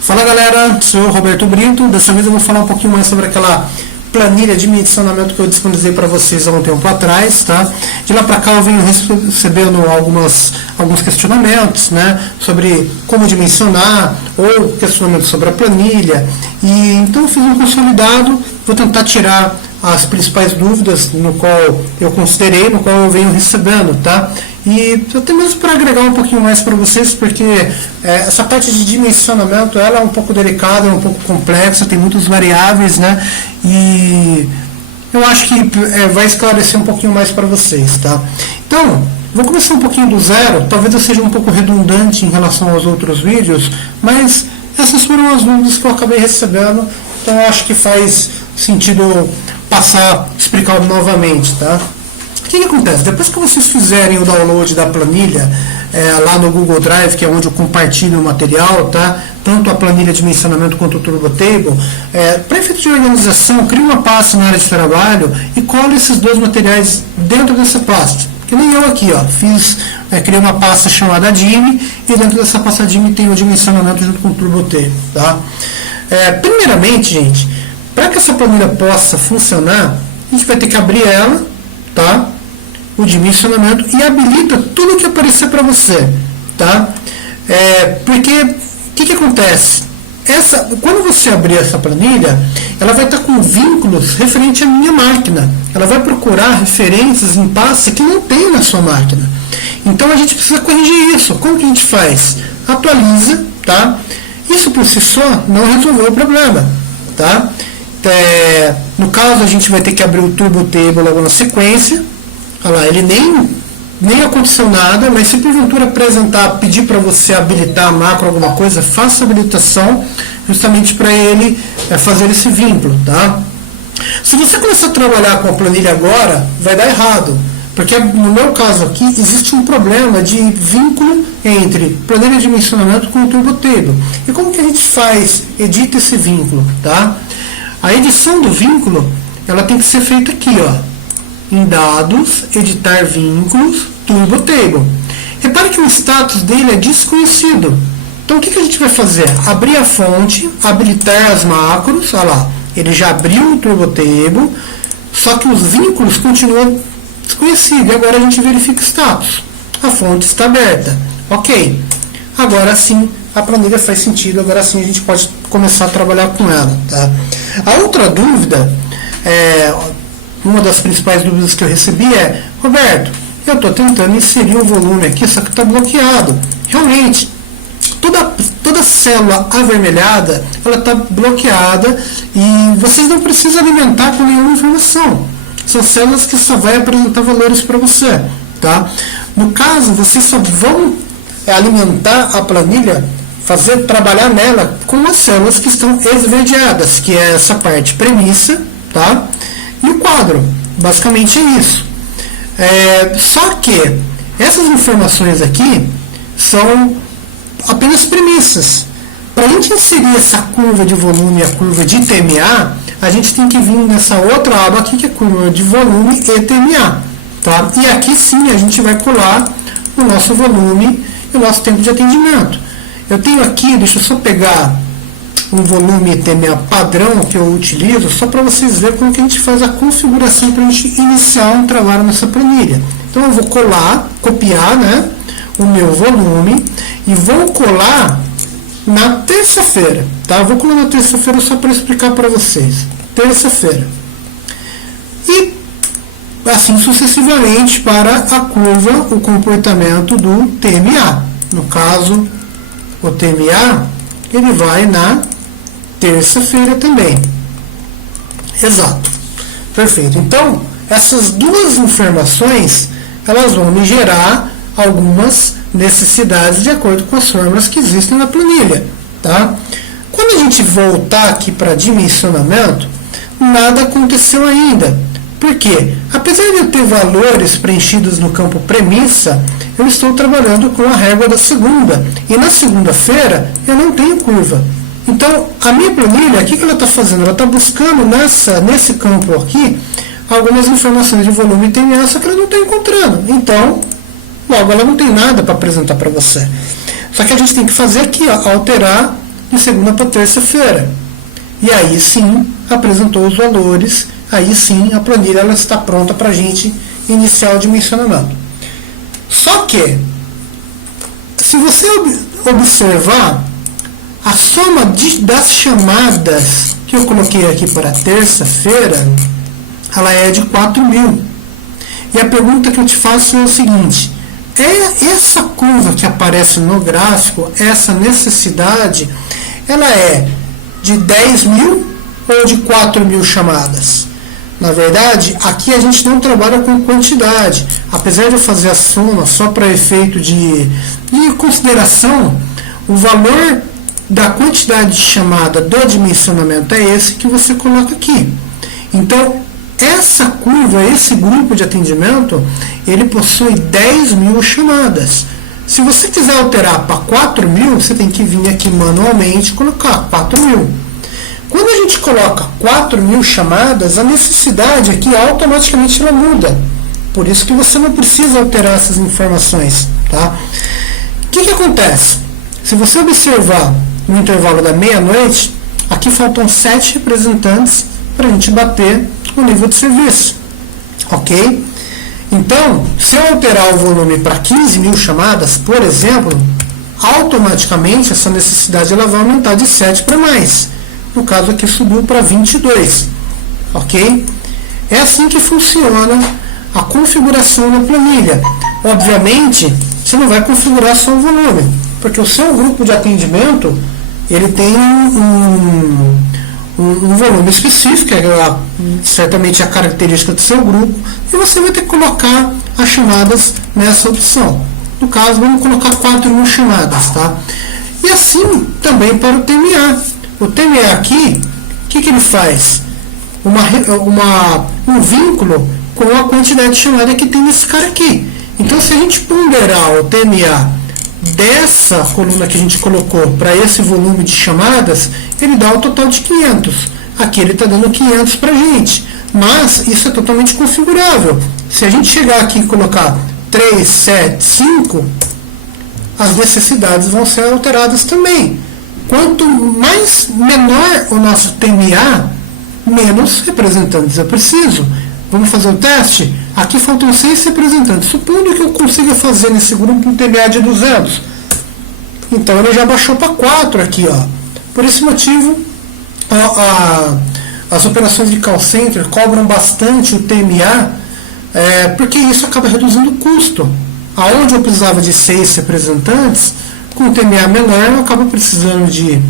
Fala galera, sou o Roberto Brito. Dessa vez eu vou falar um pouquinho mais sobre aquela planilha de dimensionamento que eu disponibilizei para vocês há um tempo atrás, tá? De lá para cá eu venho recebendo alguns questionamentos, né, sobre como dimensionar ou questionamentos sobre a planilha. E então eu fiz um consolidado, vou tentar tirar as principais dúvidas no qual eu considerei, no qual eu venho recebendo, tá? E até mesmo para agregar um pouquinho mais para vocês, porque essa parte de dimensionamento ela é um pouco delicada, é um pouco complexa, tem muitas variáveis, né? E eu acho que vai esclarecer um pouquinho mais para vocês, tá? Então, vou começar um pouquinho do zero, talvez eu seja um pouco redundante em relação aos outros vídeos, mas essas foram as dúvidas que eu acabei recebendo, então eu acho que faz sentido explicar novamente, tá? O que acontece? Depois que vocês fizerem o download da planilha lá no Google Drive, que é onde eu compartilho o material, tá? Tanto a planilha de dimensionamento quanto o Turbo Table, para efeito de organização, crie uma pasta na área de trabalho e cole esses dois materiais dentro dessa pasta. Que nem eu aqui, ó, criei uma pasta chamada DIM e dentro dessa pasta DIM tem o dimensionamento junto com o Turbo Table, tá? Primeiramente, gente, para que essa planilha possa funcionar, a gente vai ter que abrir ela, tá? O dimensionamento e habilita tudo que aparecer para você, tá? Porque o que acontece? Quando você abrir essa planilha, ela vai estar com vínculos referente à minha máquina. Ela vai procurar referências em pasta que não tem na sua máquina. Então a gente precisa corrigir isso. Como que a gente faz? Atualiza, tá? Isso por si só não resolveu o problema, tá? No caso a gente vai ter que abrir o Turbo Table logo na sequência. Olha lá, ele nem aconteceu nada, mas se porventura pedir para você habilitar a macro alguma coisa, faça a habilitação justamente para ele fazer esse vínculo, tá? Se você começar a trabalhar com a planilha agora, vai dar errado, porque no meu caso aqui existe um problema de vínculo entre planilha de dimensionamento com o Turbo Table. E como que a gente edita esse vínculo, tá? A edição do vínculo, ela tem que ser feita aqui, ó. Em dados, editar vínculos, Turbo Table. Repare que o status dele é desconhecido. Então o que a gente vai fazer? Abrir a fonte, habilitar as macros, olha lá, ele já abriu o Turbo Table, só que os vínculos continuam desconhecidos. E agora a gente verifica o status. A fonte está aberta. Ok. Agora sim a planilha faz sentido, agora sim a gente pode começar a trabalhar com ela. Tá? A outra dúvida uma das principais dúvidas que eu recebi é: Roberto, eu estou tentando inserir o volume aqui, só que está bloqueado. Realmente, toda célula avermelhada, ela está bloqueada e vocês não precisam alimentar com nenhuma informação. São células que só vai apresentar valores para você. Tá? No caso, vocês só vão alimentar a planilha, trabalhar nela com as células que estão esverdeadas, que é essa parte premissa, tá? E o quadro, basicamente é isso. Só que essas informações aqui são apenas premissas. Para a gente inserir essa curva de volume e a curva de TMA, a gente tem que vir nessa outra aba aqui, que é a curva de volume e TMA. Tá? E aqui sim a gente vai colar o nosso volume e o nosso tempo de atendimento. Eu tenho aqui, deixa eu só pegar um volume TMA padrão que eu utilizo, só para vocês verem como que a gente faz a configuração para a gente iniciar um trabalho nessa planilha. Então eu vou copiar, né, o meu volume e vou colar na terça-feira. Tá? Eu vou colar na terça-feira só para explicar para vocês. Terça-feira. E assim sucessivamente para a curva, o comportamento do TMA. No caso, o TMA, ele vai na terça-feira também. Exato. Perfeito. Então, essas duas informações, elas vão me gerar algumas necessidades de acordo com as fórmulas que existem na planilha. Tá? Quando a gente voltar aqui para dimensionamento, nada aconteceu ainda. Por quê? Apesar de eu ter valores preenchidos no campo premissa, eu estou trabalhando com a régua da segunda. E na segunda-feira eu não tenho curva. Então, a minha planilha, o que ela está fazendo? Ela está buscando nesse campo aqui algumas informações de volume e TMA, só que ela não está encontrando. Então, logo ela não tem nada para apresentar para você. Só que a gente tem que fazer aqui, ó, alterar de segunda para terça-feira. E aí sim, apresentou os valores, aí sim a planilha ela está pronta para a gente iniciar o dimensionamento. Só que, se você observar, a soma das chamadas que eu coloquei aqui para terça-feira, ela é de 4.000. E a pergunta que eu te faço é o seguinte: essa curva que aparece no gráfico, essa necessidade, ela é de 10.000 ou de 4.000 chamadas? Na verdade, aqui a gente não trabalha com quantidade. Apesar de eu fazer a soma só para efeito de consideração, o valor da quantidade de chamada do dimensionamento é esse que você coloca aqui. Então, essa curva, esse grupo de atendimento, ele possui 10.000 chamadas. Se você quiser alterar para 4.000, você tem que vir aqui manualmente e colocar 4.000. Quando a gente coloca 4.000 chamadas, a necessidade aqui automaticamente ela muda. Por isso que você não precisa alterar essas informações. Tá? O que acontece? Se você observar no intervalo da meia-noite, aqui faltam 7 representantes para a gente bater o nível de serviço. Ok? Então, se eu alterar o volume para 15.000 chamadas, por exemplo, automaticamente essa necessidade ela vai aumentar de 7 para mais. No caso aqui subiu para 22. Ok? É assim que funciona a configuração na planilha. Obviamente, você não vai configurar só o volume, porque o seu grupo de atendimento ele tem um volume específico, certamente a característica do seu grupo, e você vai ter que colocar as chamadas nessa opção. No caso, vamos colocar 4.000 chamadas. Tá? E assim também para o TMA. O TMA aqui, o que ele faz? Um vínculo com a quantidade de chamada que tem nesse cara aqui. Então, se a gente ponderar o TMA dessa coluna que a gente colocou para esse volume de chamadas, ele dá um total de 500. Aqui ele está dando 500 para a gente. Mas isso é totalmente configurável. Se a gente chegar aqui e colocar 3, 7, 5, as necessidades vão ser alteradas também. Quanto mais menor o nosso TMA, menos representantes eu preciso. Vamos fazer o teste? Aqui faltam 6 representantes. Supondo que eu consiga fazer nesse grupo um TMA de 200. Então ele já baixou para 4 aqui. Ó. Por esse motivo, as operações de call center cobram bastante o TMA, porque isso acaba reduzindo o custo. Aonde eu precisava de 6 representantes, com o TMA menor eu acabo precisando de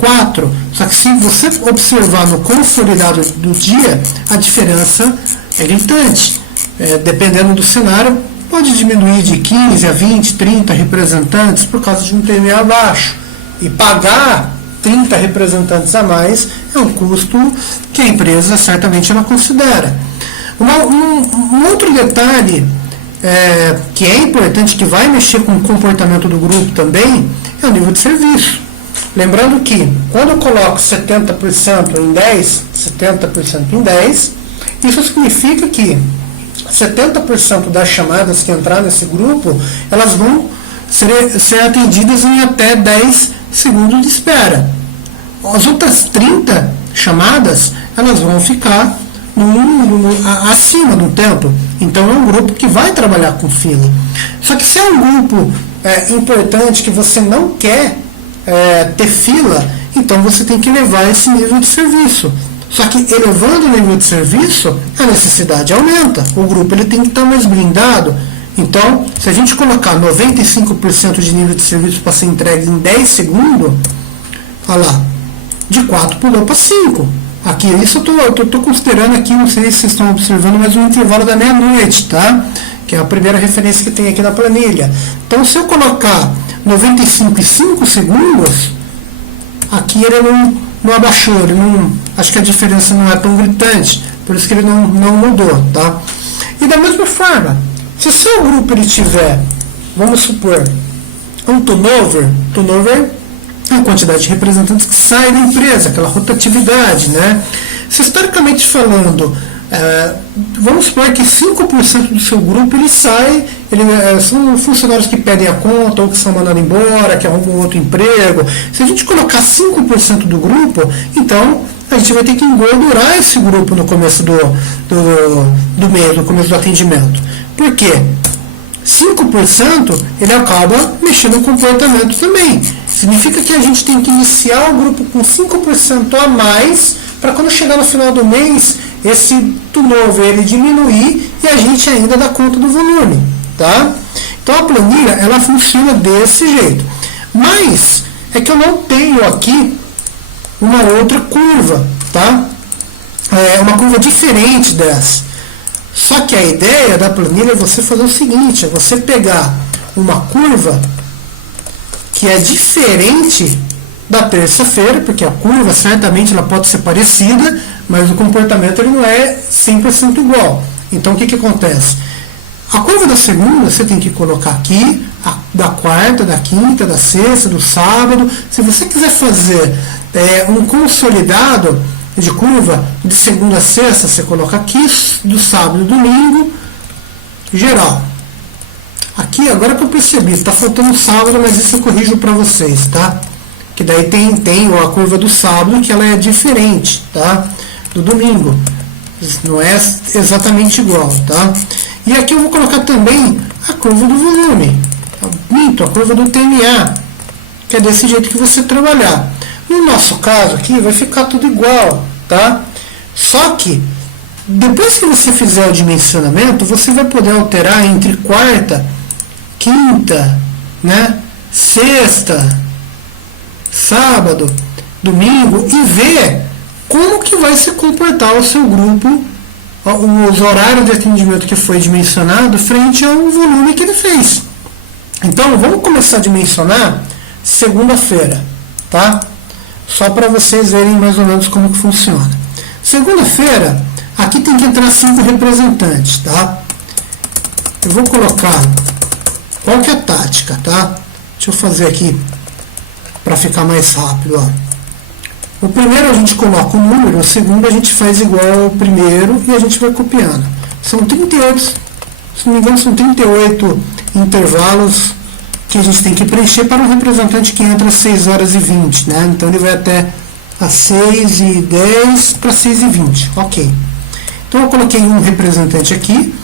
4. Só que se você observar no consolidado do dia, a diferença é gritante. Dependendo do cenário, pode diminuir de 15 a 20, 30 representantes por causa de um TMA baixo. E pagar 30 representantes a mais é um custo que a empresa certamente ela considera. Um outro detalhe que é importante, que vai mexer com o comportamento do grupo também, é o nível de serviço. Lembrando que quando eu coloco 70% em 10, 70% em 10, isso significa que 70% das chamadas que entrar nesse grupo, elas vão ser atendidas em até 10 segundos de espera. As outras 30 chamadas, elas vão ficar acima do tempo. Então é um grupo que vai trabalhar com fila. Só que se é um grupo importante que você não quer ter fila, então você tem que elevar esse nível de serviço. Só que elevando o nível de serviço, a necessidade aumenta. O grupo ele tem que estar mais blindado. Então, se a gente colocar 95% de nível de serviço para ser entregue em 10 segundos, olha lá, de 4 pulou para 5. Aqui, isso eu estou considerando aqui, não sei se vocês estão observando, mas um intervalo da meia-noite, tá? Que é a primeira referência que tem aqui na planilha. Então, se eu colocar 95 e 5 segundos, aqui ele não abaixou, acho que a diferença não é tão gritante, por isso que ele não mudou, tá? E da mesma forma, se o seu grupo ele tiver, vamos supor, um turnover é a quantidade de representantes que saem da empresa, aquela rotatividade, né? Se historicamente falando, vamos supor que 5% do seu grupo ele sai são funcionários que pedem a conta ou que são mandados embora, que arrumam outro emprego. Se a gente colocar 5% do grupo, então a gente vai ter que engordurar esse grupo no começo do mês, no começo do atendimento. Por quê? 5% ele acaba mexendo no comportamento também. Significa que a gente tem que iniciar o grupo com 5% a mais para quando chegar no final do mês, esse turnover ele diminuir e a gente ainda dá conta do volume. Tá? Então a planilha ela funciona desse jeito. Mas é que eu não tenho aqui uma outra curva. Tá? Uma curva diferente dessa. Só que a ideia da planilha é você fazer o seguinte, é você pegar uma curva que é diferente da terça-feira, porque a curva certamente ela pode ser parecida, mas o comportamento ele não é 100% igual. Então o que acontece? A curva da segunda você tem que colocar aqui, a da quarta, da quinta, da sexta, do sábado. Se você quiser fazer um consolidado de curva de segunda a sexta, você coloca aqui, do sábado e domingo, geral. Aqui, agora que eu percebi, está faltando sábado, mas isso eu corrijo para vocês, tá? Que daí tem a curva do sábado, que ela é diferente, tá? Do domingo. Não é exatamente igual, tá? E aqui eu vou colocar também a curva do volume. A curva do TMA, que é desse jeito que você trabalhar. No nosso caso aqui vai ficar tudo igual, tá? Só que depois que você fizer o dimensionamento, você vai poder alterar entre quarta, quinta, né, sexta, sábado, domingo e ver como que vai se comportar o seu grupo, os horários de atendimento que foi dimensionado frente ao volume que ele fez. Então vamos começar a dimensionar segunda-feira, tá? Só para vocês verem mais ou menos como que funciona. Segunda-feira, aqui tem que entrar 5 representantes, tá? Eu vou colocar, qual que é a tática, tá? Deixa eu fazer aqui, para ficar mais rápido, ó. O primeiro a gente coloca o número, o segundo a gente faz igual ao primeiro e a gente vai copiando. São 38, se não me engano, são 38 intervalos que a gente tem que preencher para um representante que entra às 6 horas e 20, né? Então ele vai até às 6 e 10 para 6 e 20, ok. Então eu coloquei um representante aqui.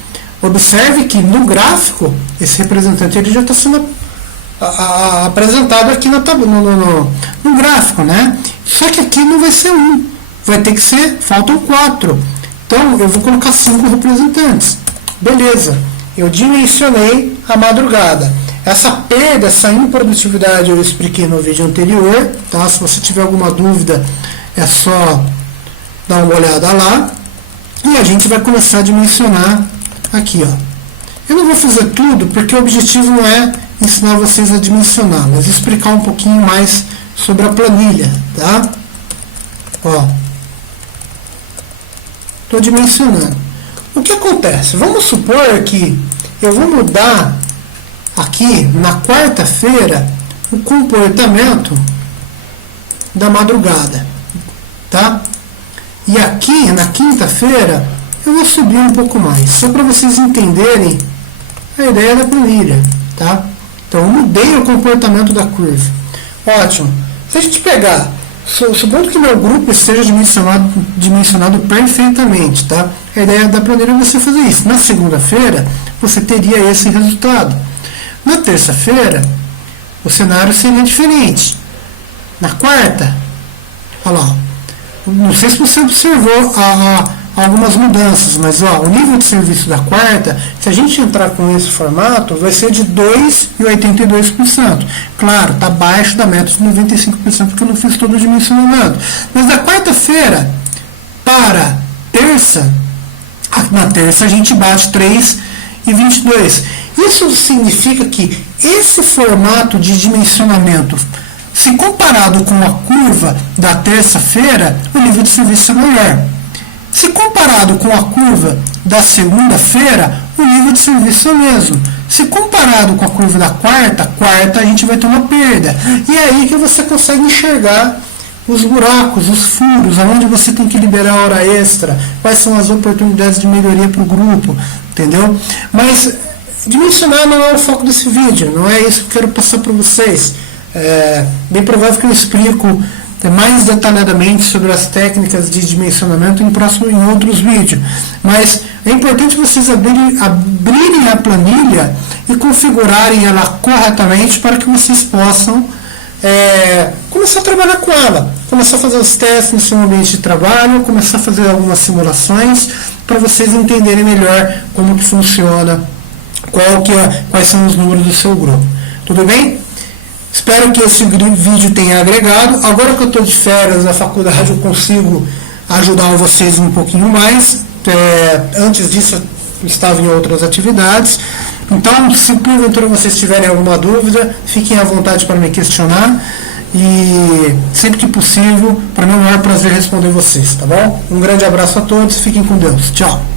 Observe que no gráfico, esse representante ele já está sendo apresentado aqui no gráfico, né? Só que aqui não vai ser um, vai ter que ser, faltam 4. Então eu vou colocar 5 representantes. Beleza, eu dimensionei a madrugada. Essa perda, essa improdutividade eu expliquei no vídeo anterior, tá? Se você tiver alguma dúvida, é só dar uma olhada lá. E a gente vai começar a dimensionar aqui, ó. Eu não vou fazer tudo, porque o objetivo não é ensinar vocês a dimensionar, mas explicar um pouquinho mais sobre a planilha, tá? Ó. Estou dimensionando. O que acontece? Vamos supor que eu vou mudar aqui na quarta-feira o comportamento da madrugada, tá? E aqui na quinta-feira eu vou subir um pouco mais, só para vocês entenderem a ideia da planilha, tá? Então eu mudei o comportamento da curva. Ótimo. Se a gente pegar, supondo que meu grupo esteja dimensionado perfeitamente, tá? A ideia da planilha é você fazer isso. Na segunda-feira você teria esse resultado. Na terça-feira, o cenário seria diferente. Na quarta, olha lá, não sei se você observou algumas mudanças, mas ó, o nível de serviço da quarta, se a gente entrar com esse formato, vai ser de 2,82%. Claro, está abaixo da meta de 95%, porque eu não fiz todo o dimensionamento. Mas da quarta-feira para terça, na terça a gente bate 3,22%. Isso significa que esse formato de dimensionamento, se comparado com a curva da terça-feira, o nível de serviço é maior. Se comparado com a curva da segunda-feira, o nível de serviço é o mesmo. Se comparado com a curva da quarta a gente vai ter uma perda. E é aí que você consegue enxergar os buracos, os furos, aonde você tem que liberar hora extra, quais são as oportunidades de melhoria para o grupo, entendeu? Mas Dimensionar não é o foco desse vídeo, não é isso que eu quero passar para vocês. É bem provável que eu explico mais detalhadamente sobre as técnicas de dimensionamento em outros vídeos. Mas é importante vocês abrirem a planilha e configurarem ela corretamente para que vocês possam começar a trabalhar com ela, começar a fazer os testes no seu ambiente de trabalho, começar a fazer algumas simulações para vocês entenderem melhor como que funciona, quais são os números do seu grupo. Tudo bem? Espero que esse vídeo tenha agregado. Agora que eu estou de férias na faculdade, eu consigo ajudar vocês um pouquinho mais. Antes disso, eu estava em outras atividades. Então, se porventura vocês tiverem alguma dúvida, fiquem à vontade para me questionar. E sempre que possível, para mim é um maior prazer responder vocês, tá bom? Um grande abraço a todos, fiquem com Deus. Tchau!